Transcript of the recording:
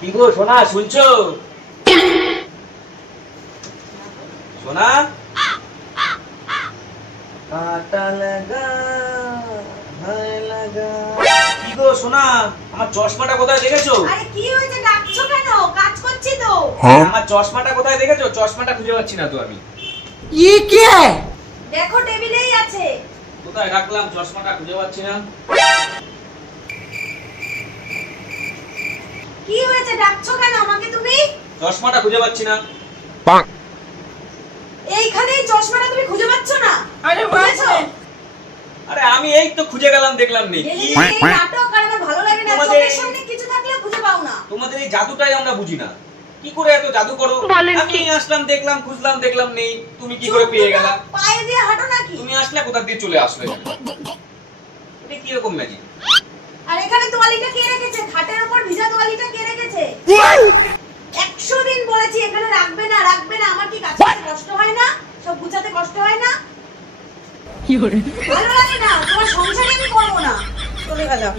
কি গো সোনা শুনছো? সোনা কাটা লাগা হায় লাগা। কি গো সোনা আমার চশমাটা কোথায় দেখেছো? আরে কি হয়েছে, ডাকছো কেন? কাজ করছি তো। আমার চশমাটা কোথায় দেখেছো? চশমাটা খুঁজে পাচ্ছি না তো আমি। ये क्या है? দেখো টেবিলেই আছে। কোথায় রাখলাম চশমাটা খুঁজে পাচ্ছি না। কি হয়েছে, ডাকছো কেন আমাকে তুমি? চশমাটা খুঁজে পাচ্ছি না। এইখানেই চশমাটা তুমি খুঁজে পাচ্ছ না? আরে বুঝেছো? আরে আমি এই তো খুঁজে গেলাম দেখলাম নেই। এই কি এই নাটক আর আমার ভালো লাগে না। তোমাদের- চোখের সামনে কিছু থাকলেও খুঁজে পাও না। তোমাদের এই জাদুটাই আমরা বুঝি না। কি করে এত জাদু করো? আমি আসলাম দেখলাম খুঁজলাম দেখলাম নেই, তুমি কি করে পেয়ে গেলা? পায়ে দিয়ে হাঁটো নাকি? তুমি আসলে কোথা দিয়ে চলে আসলে? এটা কি রকম ম্যাজিক? আর এখানে তোয়ালিটা কে রেখেছে? খাটের উপর ভিজা তোয়ালিটা কে রেখেছে? 100 দিন বলেছি এখানে রাখবে না রাখবে না। আমার কি কাজ করতে কষ্ট হয় না? সব গুছাতে কষ্ট হয় না? ভালো লাগে না, তোমার সংসারে আমি করবো না। চলে গেলাম।